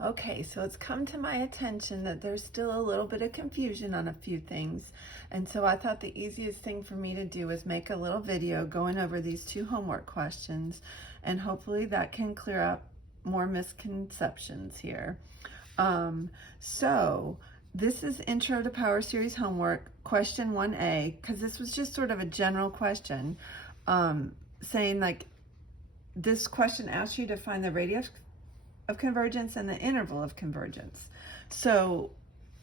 Okay, so it's come to my attention that there's still a little bit of confusion on a few things. And so I thought the easiest thing for me to do is make a little video going over these two homework questions, and hopefully that can clear up more misconceptions here. So this is Intro to Power Series homework, question 1A, because this was just sort of a general question, saying like, this question asks you to find the radius of convergence and the interval of convergence. So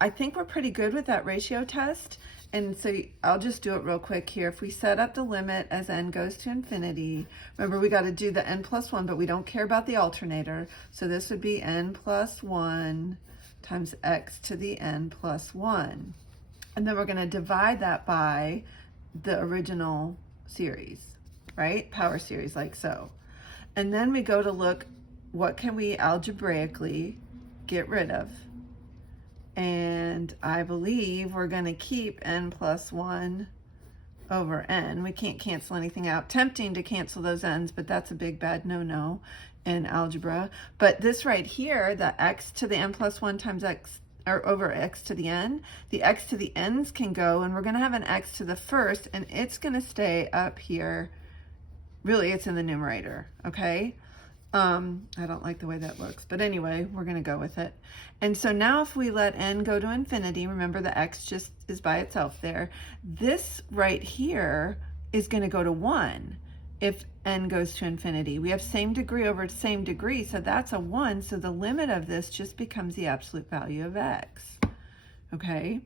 I think we're pretty good with that ratio test. And so I'll just do it real quick here. If we set up the limit as n goes to infinity, remember we got to do the n plus 1, but we don't care about the alternator. So this would be n plus 1 times x to the n plus 1. And then we're going to divide that by the original series, right? Power series, like so. And then we go to look, what can we algebraically get rid of? And I believe we're going to keep n plus 1 over n. We can't cancel anything out. Tempting to cancel those n's, but that's a big bad no-no in algebra. But this right here, the x to the n plus 1 times x, or over x to the n, the x to the n's can go, and we're going to have an x to the first, and it's going to stay up here. Really, it's in the numerator, okay? I don't like the way that looks, but anyway, we're going to go with it. And so now if we let n go to infinity, remember the x just is by itself there. This right here is going to go to 1 if n goes to infinity. We have same degree over same degree, so that's a 1. So the limit of this just becomes the absolute value of x, okay?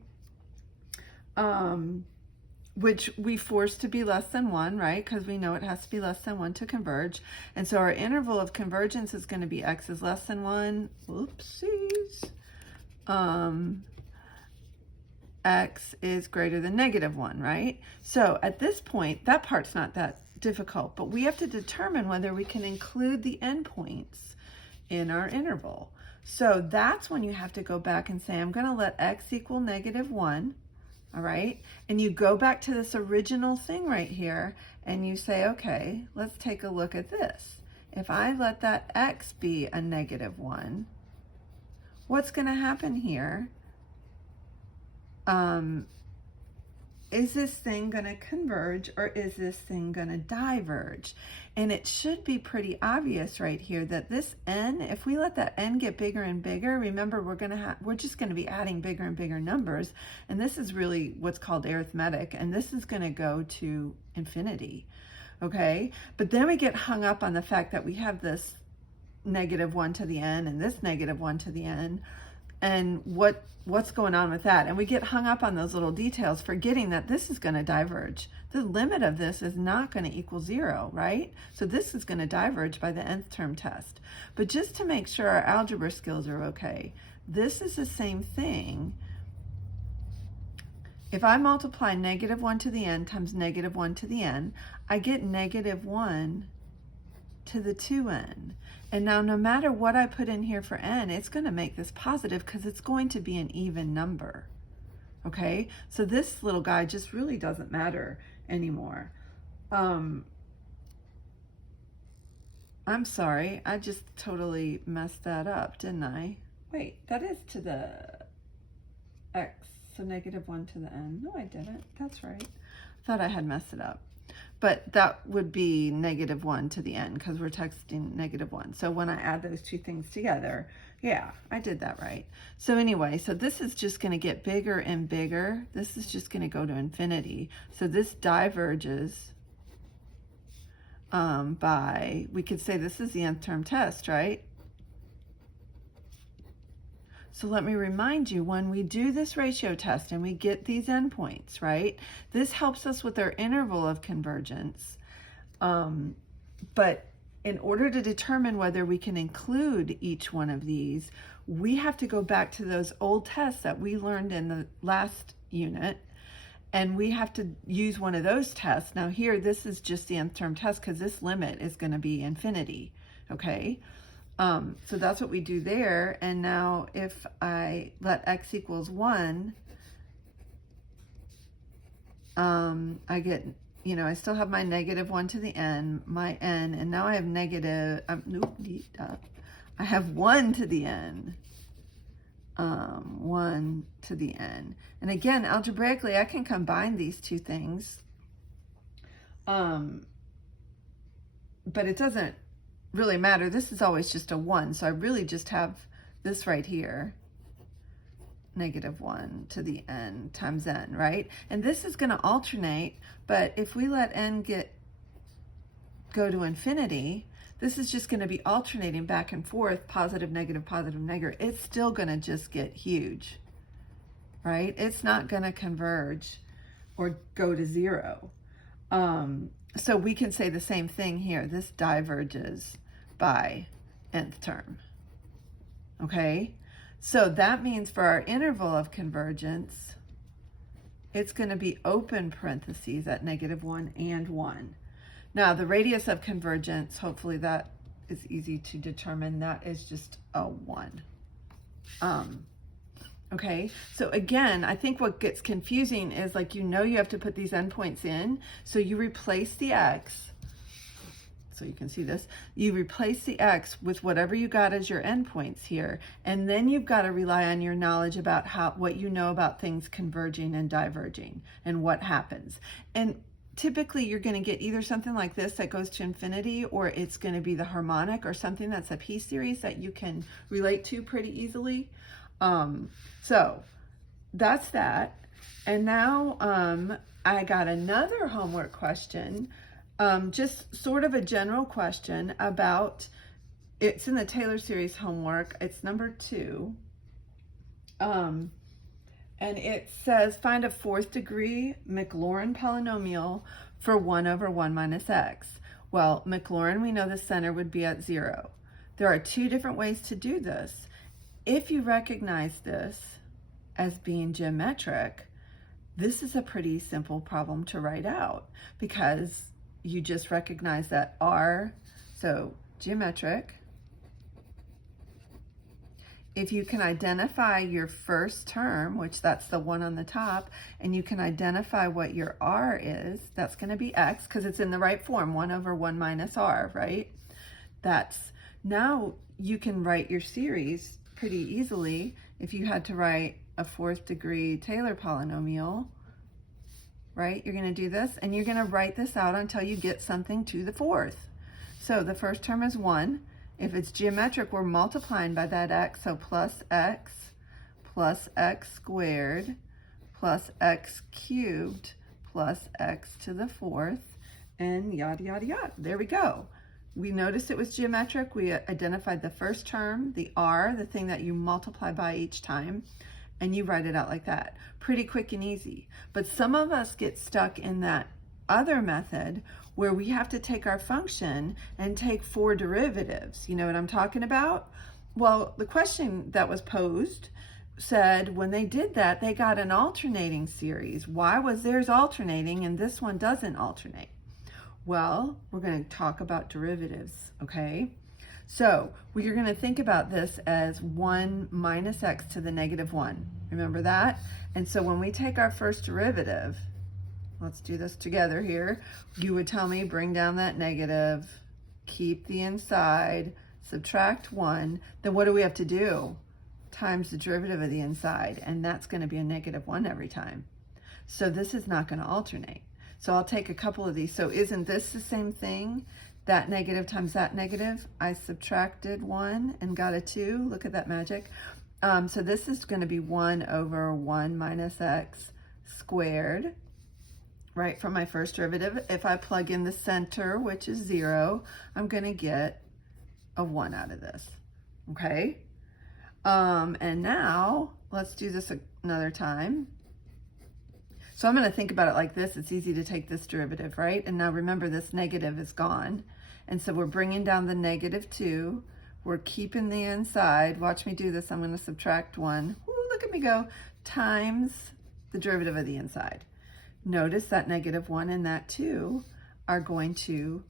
Which we force to be less than 1, right? Because we know it has to be less than 1 to converge. And so our interval of convergence is going to be x is less than 1. Whoopsies. X is greater than -1, right? So at this point, that part's not that difficult, but we have to determine whether we can include the endpoints in our interval. So that's when you have to go back and say, I'm going to let x equal -1. All right, and you go back to this original thing right here and you say, okay, let's take a look at this. If I let that x be a -1, what's going to happen here? Is this thing going to converge or is this thing going to diverge? And it should be pretty obvious right here that this n, if we let that n get bigger and bigger, remember we're just going to be adding bigger and bigger numbers, and this is really what's called arithmetic, and this is going to go to infinity, okay? But then we get hung up on the fact that we have this -1 to the n and this -1 to the n, and what's going on with that? And we get hung up on those little details, forgetting that this is going to diverge. The limit of this is not going to equal 0, right? So this is going to diverge by the nth term test. But just to make sure our algebra skills are okay, this is the same thing. If I multiply -1 to the n times -1 to the n, I get -1 to the 2n. And now no matter what I put in here for n, it's going to make this positive because it's going to be an even number. Okay, so this little guy just really doesn't matter anymore. I'm sorry, I just totally messed that up, didn't I? Wait, that is to the x, so -1 to the n. No, I didn't. That's right. I thought I had messed it up. But that would be -1 to the n because we're texting -1. So when I add those two things together, yeah, I did that right. So anyway, so this is just going to get bigger and bigger. This is just going to go to infinity. So this diverges by, we could say this is the nth term test, right? So let me remind you, when we do this ratio test and we get these endpoints, right, this helps us with our interval of convergence. But in order to determine whether we can include each one of these, we have to go back to those old tests that we learned in the last unit, and we have to use one of those tests. Now here, this is just the nth term test because this limit is going to be infinity, okay? So that's what we do there. And now if I let x equals 1, I get, I still have my -1 to the n, my n, and now I have I have 1 to the n. 1 to the n. And again, algebraically, I can combine these two things. But it doesn't really matter. This is always just a 1. So I really just have this right here. -1 to the n times n, right? And this is going to alternate, but if we let n go to infinity, this is just going to be alternating back and forth, positive, negative, positive, negative. It's still going to just get huge, right? It's not going to converge or go to 0. So we can say the same thing here. This diverges by nth term, okay? So that means for our interval of convergence, it's going to be open parentheses at -1 and 1. Now, the radius of convergence, hopefully that is easy to determine. That is just a 1. Okay, so again, I think what gets confusing is like, you have to put these endpoints in. So you replace the x. So you can see this. You replace the x with whatever you got as your endpoints here. And then you've got to rely on your knowledge about what you know about things converging and diverging and what happens. And typically you're going to get either something like this that goes to infinity, or it's going to be the harmonic, or something that's a p-series that you can relate to pretty easily. So that's that. And now I got another homework question, just sort of a general question about, it's in the Taylor series homework. It's number 2. And it says, find a 4th degree Maclaurin polynomial for 1 over 1 minus x. Well, Maclaurin, we know the center would be at 0. There are 2 different ways to do this. If you recognize this as being geometric, this is a pretty simple problem to write out, because you just recognize that R, so geometric. If you can identify your first term, which that's the 1 on the top, and you can identify what your R is, that's going to be x, because it's in the right form, 1 over 1 minus R, right? Now you can write your series pretty easily. If you had to write a 4th degree Taylor polynomial, right, you're going to do this, and you're going to write this out until you get something to the 4th. So the first term is 1. If it's geometric, we're multiplying by that x, so plus x squared plus x cubed plus x to the 4th, and yada, yada, yada. There we go. We noticed it was geometric. We identified the first term, the R, the thing that you multiply by each time, and you write it out like that. Pretty quick and easy. But some of us get stuck in that other method where we have to take our function and take 4 derivatives. You know what I'm talking about? Well, the question that was posed said when they did that, they got an alternating series. Why was theirs alternating and this one doesn't alternate? Well, we're going to talk about derivatives, okay? So you're going to think about this as 1 minus x to the -1. Remember that? And so when we take our first derivative, let's do this together here. You would tell me, bring down that negative, keep the inside, subtract 1. Then what do we have to do? Times the derivative of the inside, and that's going to be a -1 every time. So this is not going to alternate. So I'll take a couple of these. So isn't this the same thing? That negative times that negative. I subtracted 1 and got a 2. Look at that magic. So this is going to be 1 over 1 minus x squared, right, from my first derivative. If I plug in the center, which is 0, I'm going to get a 1 out of this, okay? And now let's do this another time. So I'm going to think about it like this. It's easy to take this derivative, right? And now remember, this negative is gone. And so we're bringing down the -2. We're keeping the inside. Watch me do this. I'm going to subtract 1. Ooh, look at me go. Times the derivative of the inside. Notice that -1 and that 2 are going to,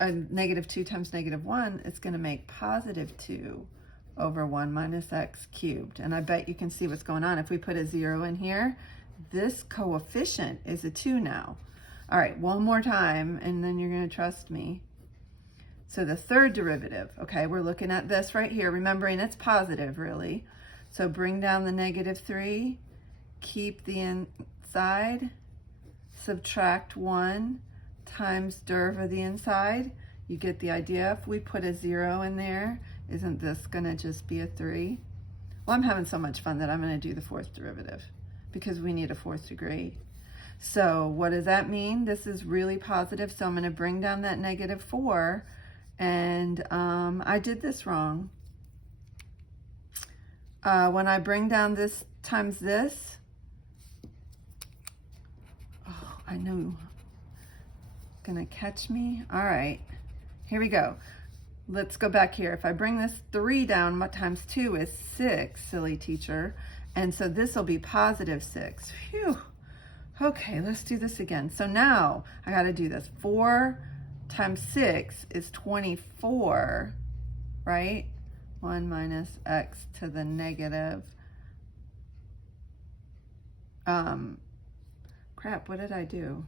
-2 times -1, it's going to make +2 over 1 minus x cubed. And I bet you can see what's going on. If we put a 0 in here, this coefficient is a 2 now. All right, one more time, and then you're going to trust me. So the third derivative, okay, we're looking at this right here, remembering it's positive really. So bring down the -3, keep the inside, subtract 1 times deriv of the inside. You get the idea. If we put a 0 in there, isn't this gonna just be a 3? Well, I'm having so much fun that I'm gonna do the fourth derivative because we need a fourth degree. So what does that mean? This is really positive, so I'm gonna bring down that -4, and I did this wrong. When I bring down this times this, oh, I know, gonna catch me. All right, here we go. Let's go back here. If I bring this 3 down, what times 2 is 6, silly teacher. And so this will be +6. Phew. Okay, let's do this again. So now I gotta do this. 4 times 6 is 24, right? 1 minus x to the negative. Crap, what did I do?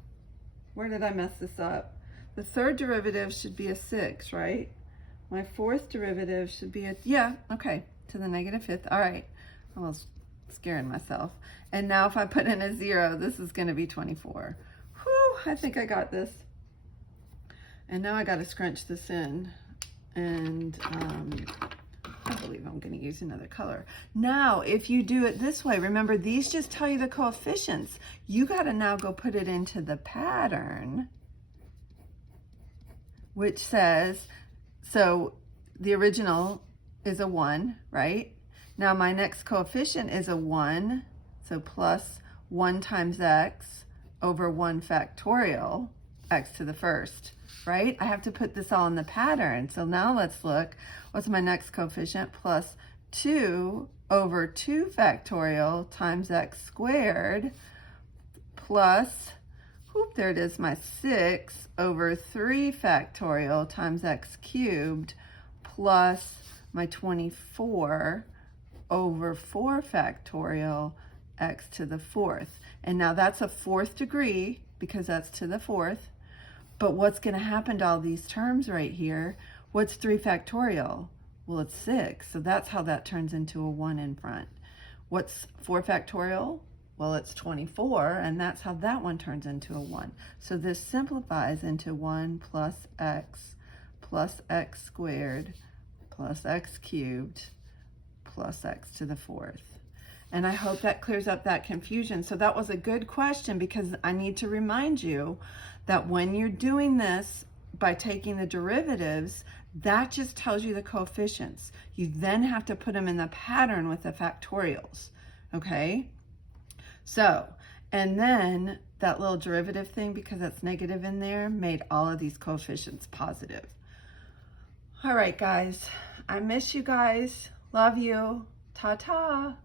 Where did I mess this up? The third derivative should be a 6, right? My fourth derivative should be a, yeah, okay, to the -5th. All right, I was scaring myself. And now if I put in a 0, this is gonna be 24. Whew, I think I got this. And now I gotta scrunch this in. And I believe I'm gonna use another color. Now, if you do it this way, remember these just tell you the coefficients. You gotta now go put it into the pattern, which says, so the original is a 1, right? Now my next coefficient is a 1, so plus 1 times x over 1 factorial, x to the first, right? I have to put this all in the pattern. So now let's look. What's my next coefficient? Plus 2 over 2 factorial times x squared plus, whoop, there it is, my 6 over 3 factorial times x cubed plus my 24 over 4 factorial x to the 4th. And now that's a 4th degree because that's to the 4th. But what's going to happen to all these terms right here? What's 3 factorial? Well, it's 6. So that's how that turns into a 1 in front. What's 4 factorial? Well, it's 24, and that's how that one turns into a 1. So this simplifies into 1 plus x squared plus x cubed plus x to the 4th. And I hope that clears up that confusion. So that was a good question because I need to remind you that when you're doing this by taking the derivatives, that just tells you the coefficients. You then have to put them in the pattern with the factorials, okay? So, and then that little derivative thing, because that's negative in there, made all of these coefficients positive. All right, guys, I miss you guys. Love you. Ta-ta.